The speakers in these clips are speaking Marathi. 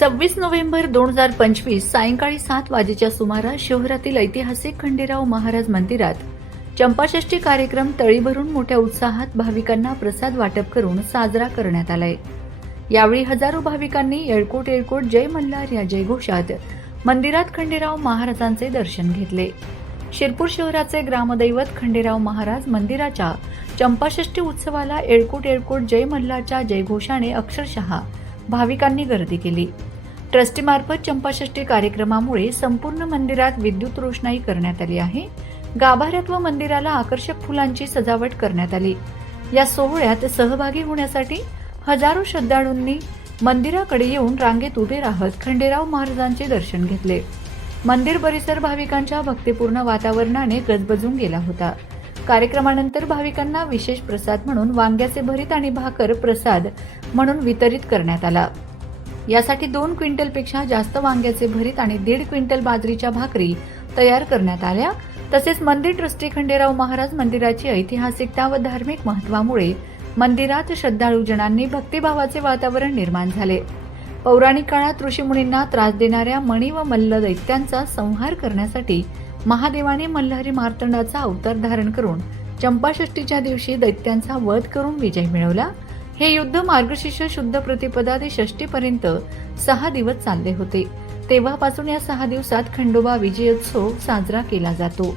26 नोव्हेंबर 2025 सायंकाळी 7 वाजेच्या सुमारास शहरातील ऐतिहासिक खंडेराव महाराज मंदिरात चंपाषष्ठी कार्यक्रम तळी भरून मोठ्या उत्साहात भाविकांना प्रसाद वाटप करून साजरा करण्यात आलाय। यावेळी हजारो भाविकांनी येळकोट येळकोट जय मल्हार या जयघोषात मंदिरात खंडेराव महाराजांचे दर्शन घेतले। शिरपूर शहराचे ग्रामदैवत खंडेराव महाराज मंदिराच्या चंपाषष्ठी उत्सवाला येळकोट येळकोट जय मल्हारच्या जयघोषाने अक्षरशः भाविकांनी गर्दी केली। ट्रस्टीमार्फत चंपाषष्ठी कार्यक्रमामुळे संपूर्ण मंदिरात विद्युत रोषणाई करण्यात आली आहे। गाभाऱ्यात व मंदिराला आकर्षक फुलांची सजावट करण्यात आली। या सोहळ्यात सहभागी होण्यासाठी हजारो श्रद्धाळूंनी मंदिराकडे येऊन रांगेत उभे राहत खंडेराव महाराजांचे दर्शन घेतले। मंदिर परिसर भाविकांच्या भक्तिपूर्ण वातावरणाने गजबजून गेला होता। कार्यक्रमानंतर भाविकांना विशेष प्रसाद म्हणून वांग्याचे भरीत आणि भाकर प्रसाद म्हणून वितरित करण्यात आला। यासाठी 2 क्विंटलपेक्षा जास्त वांग्याचे भरीत आणि 1.5 क्विंटल बाजरीच्या भाकरी तयार करण्यात आल्या। तसेच मंदिर ट्रस्टी खंडेराव महाराज मंदिराची ऐतिहासिकता व धार्मिक महत्त्वामुळे मंदिरात श्रद्धाळूजनांनी भक्तिभावाचे वातावरण निर्माण झाले। पौराणिक काळात ऋषीमुनींना त्रास देणाऱ्या मणी व मल्ल दैत्यांचा संहार करण्यासाठी महादेवाने मल्हारी मार्तंडाचा अवतार धारण करून चंपाषष्ठीच्या दिवशी दैत्यांचा वध करून विजय मिळवला। हे युद्ध मार्गशीर्ष शुद्ध प्रतिपदा ते षष्टीपर्यंत 6 दिवस चालले होते। तेव्हापासून या 6 दिवसात खंडोबा विजयोत्सव साजरा केला जातो।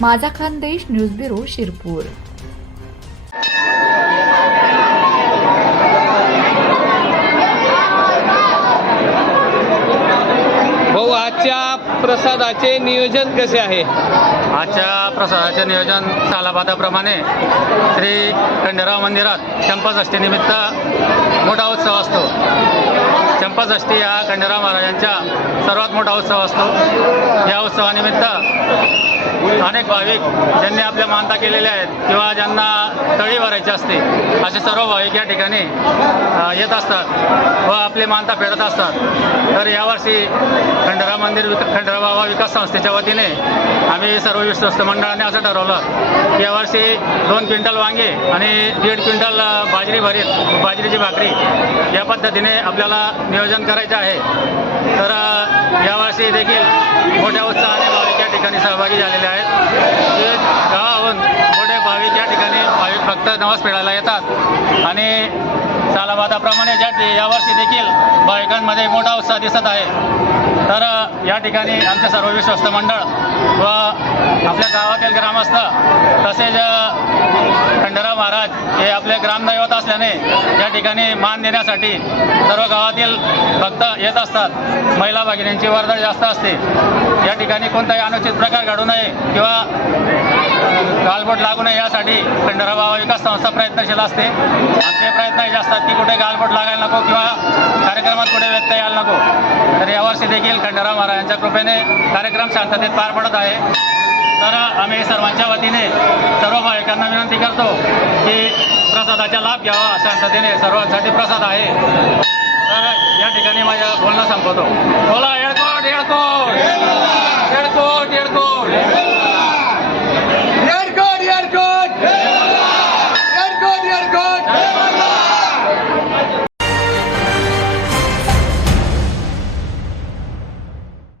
माझा खानदेश न्यूज ब्युरो शिरपूर। भाऊ, आजच्या प्रसादाचे नियोजन कसे आहे? आजच्या प्रसादाचे नियोजन सालाबादाप्रमाणे श्री खंडेराव मंदिरात चंपाषष्ठीनिमित्त मोठा उत्सव असतो। चंपाषष्ठी हा खंडेराव महाराजांचा सर्वात मोठा उत्सव असतो। या उत्सवानिमित्त अनेक भाविक ज्यांनी आपल्या मानता केलेल्या आहेत किंवा ज्यांना तळी भरायची असते असे सर्व भाविक या ठिकाणी येत असतात व आपली मानता फेडत असतात। तर यावर्षी खंडेराव बाबा विकास संस्थेच्या वतीने आम्ही सर्व विश्वस्त मंडळाने असं ठरवलं की यावर्षी 2 क्विंटल वांगे आणि 1.5 क्विंटल बाजरीची भाकरी या पद्धतीने आपल्याला नियोजन करायचं आहे। तर यावर्षी देखील मोठ्या उत्साहाने भाविक या ठिकाणी सहभागी झालेले आहेत। गावाहून मोठे भाविक या ठिकाणी भक्त नवस फेडायला येतात आणि सालाबादाप्रमाणे यावर्षी देखील भाविकांमध्ये मोठा उत्साह दिसत आहे। तर या ठिकाणी आमचे सर्व विश्वस्त मंडळ व आपल्या गावातील ग्रामस्थ तसेच खंडेराव महाराज हे आपले ग्रामदैवत असल्याने या ठिकाणी मान देण्यासाठी सर्व गावातील भक्त येत असतात। महिला भगिनींची वर्दळ जास्त असते। या ठिकाणी कोणताही अनुचित प्रकार घडू नये किंवा गालबोट लागू नये यासाठी खंडेराव बाबा विकास संस्था प्रयत्नशील असते। आमचे प्रयत्न हे असतात की कुठे गालबोट लागायला नको किंवा कार्यक्रमात कुठे व्यत्यय यायला नको। तर यावर्षी देखील खंडेराव महाराजांच्या कृपेने कार्यक्रम शांततेत पार पडत आहे। तर आम्ही सर्वांच्या वतीने सर्व भाविकांना विनंती करतो की प्रसादाचा लाभ घ्यावा। शांततेने सर्वांसाठी प्रसाद आहे। तर या ठिकाणी माझं बोलणं संपवतो। बोला येळकोट येळकोट येळकोट